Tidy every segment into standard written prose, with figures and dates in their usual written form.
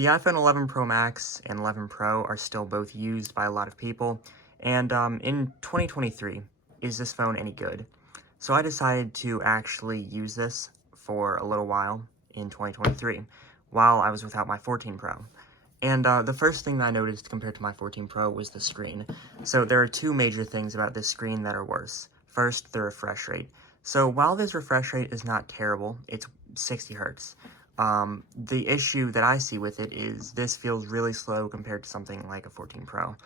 The iPhone 11 Pro Max and 11 Pro are still both used by a lot of people, and in 2023, is this phone any good? So I decided to actually use this for a little while in 2023, while I was without my 14 Pro. And the first thing that I noticed compared to my 14 Pro was the screen. So there are two major things about this screen that are worse. First, the refresh rate. So while this refresh rate is not terrible, it's 60 hertz. The issue that I see with it is this feels really slow compared to something like a 14 Pro.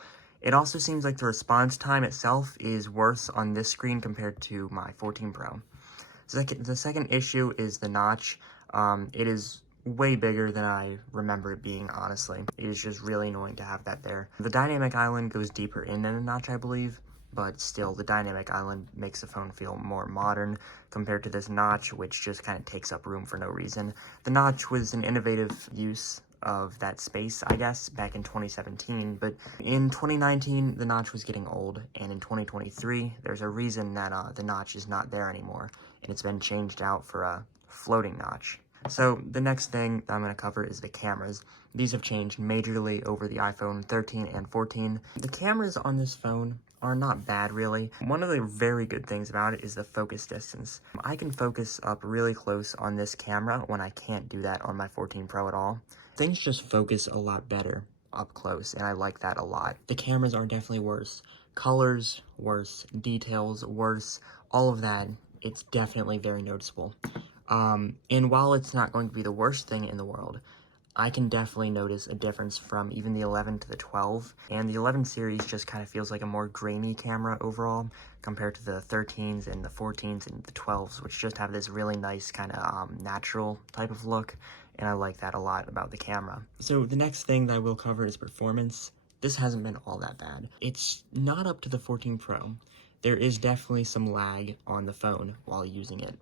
It also seems like the response time itself is worse on this screen compared to my 14 Pro. The second issue is the notch. It is way bigger than I remember it being, honestly. It is just really annoying to have that there. The dynamic island goes deeper in than a notch, I believe, but still, the dynamic island makes the phone feel more modern compared to this notch, which just kind of takes up room for no reason. The notch was an innovative use of that space, I guess, back in 2017, but in 2019, the notch was getting old, and in 2023, there's a reason that the notch is not there anymore, and it's been changed out for a floating notch. So the next thing that I'm going to cover is the cameras. These have changed majorly over the iPhone 13 and 14. The cameras on this phone are not bad, really. One of the very good things about it is the focus distance. I can focus up really close on this camera when I can't do that on my 14 Pro at all. Things just focus a lot better up close, and I like that a lot. The cameras are definitely worse. Colors, worse. Details, worse. All of that, it's definitely very noticeable. And while it's not going to be the worst thing in the world, I can definitely notice a difference from even the 11 to the 12, and the 11 series just kind of feels like a more grainy camera overall compared to the 13s and the 14s and the 12s, which just have this really nice kind of natural type of look, and I like that a lot about the camera. So the next thing that I will cover is performance. This hasn't been all that bad. It's not up to the 14 Pro. There is definitely some lag on the phone while using it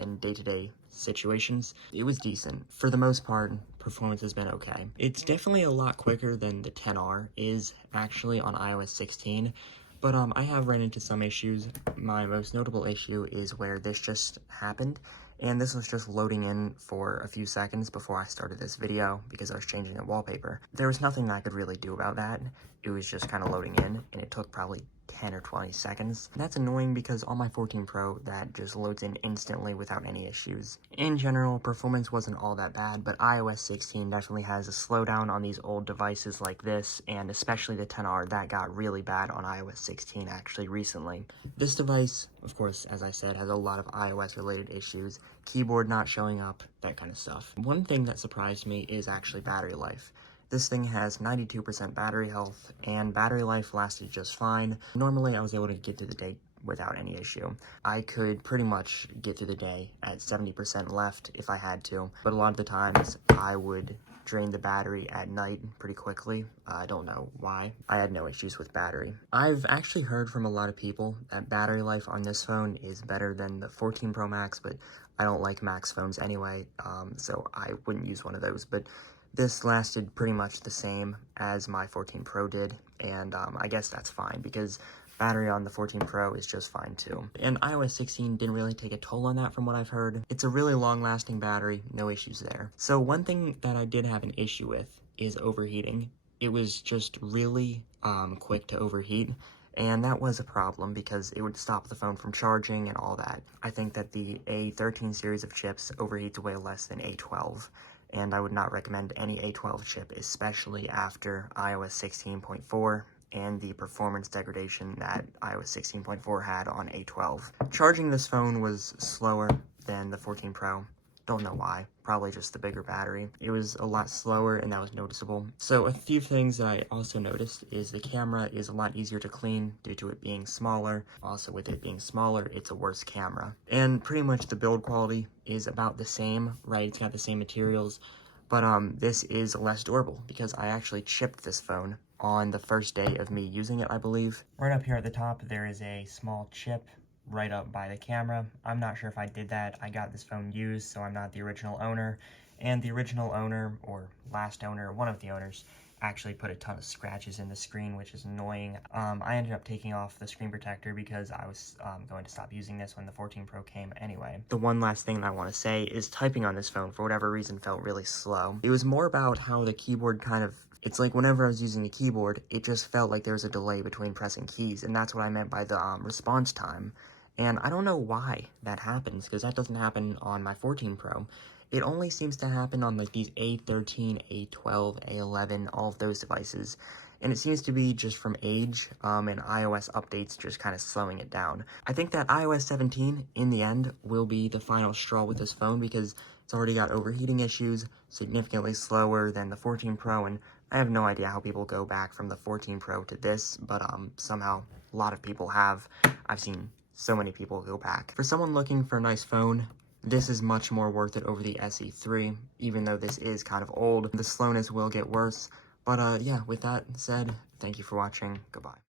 in day-to-day situations. It was decent. For the most part, performance has been okay. It's definitely a lot quicker than the XR is actually on iOS 16, but I have run into some issues. My most notable issue is where this just happened, and this was just loading in for a few seconds before I started this video because I was changing the wallpaper. There was nothing I could really do about that. It was just kind of loading in, and it took probably 10 or 20 seconds. That's annoying because on my 14 Pro, that just loads in instantly without any issues. In general, performance wasn't all that bad, but iOS 16 definitely has a slowdown on these old devices like this, and especially the XR, that got really bad on iOS 16 actually recently. This device, of course, as I said, has a lot of iOS related issues, keyboard not showing up, that kind of stuff. One thing that surprised me is actually battery life. This thing has 92% battery health, and battery life lasted just fine. Normally, I was able to get through the day without any issue. I could pretty much get through the day at 70% left if I had to, but a lot of the times, I would drain the battery at night pretty quickly. I don't know why. I had no issues with battery. I've actually heard from a lot of people that battery life on this phone is better than the 14 Pro Max, but I don't like Max phones anyway, so I wouldn't use one of those, but this lasted pretty much the same as my 14 Pro did, and I guess that's fine because battery on the 14 Pro is just fine too. And iOS 16 didn't really take a toll on that from what I've heard. It's a really long-lasting battery, no issues there. So one thing that I did have an issue with is overheating. It was just really quick to overheat, and that was a problem because it would stop the phone from charging and all that. I think that the A13 series of chips overheats way less than A12. And I would not recommend any A12 chip, especially after iOS 16.4 and the performance degradation that iOS 16.4 had on A12. Charging this phone was slower than the 14 Pro. Don't know why. Probably just the bigger battery. It was a lot slower, and that was noticeable. So a few things that I also noticed is the camera is a lot easier to clean due to it being smaller. Also, with it being smaller, it's a worse camera. And pretty much the build quality is about the same, right? It's got the same materials, but this is less durable because I actually chipped this phone on the first day of me using it, I believe. Right up here at the top, there is a small chip right up by the camera. I'm not sure if I did that. I got this phone used, so I'm not the original owner. And the original owner, or last owner, one of the owners, actually put a ton of scratches in the screen, which is annoying. I ended up taking off the screen protector because I was going to stop using this when the 14 Pro came anyway. The one last thing that I want to say is typing on this phone, for whatever reason, felt really slow. It was more about how the keyboard it's like whenever I was using the keyboard, it just felt like there was a delay between pressing keys, and that's what I meant by the response time. And I don't know why that happens, because that doesn't happen on my 14 Pro. It only seems to happen on like these A13, A12, A11, all of those devices. And it seems to be just from age and iOS updates just kind of slowing it down. I think that iOS 17, in the end, will be the final straw with this phone because it's already got overheating issues, significantly slower than the 14 Pro, and I have no idea how people go back from the 14 Pro to this, but somehow a lot of people have. I've seen so many people go back. For someone looking for a nice phone, this is much more worth it over the SE3, even though this is kind of old. The slowness will get worse, but yeah, with that said, thank you for watching, goodbye.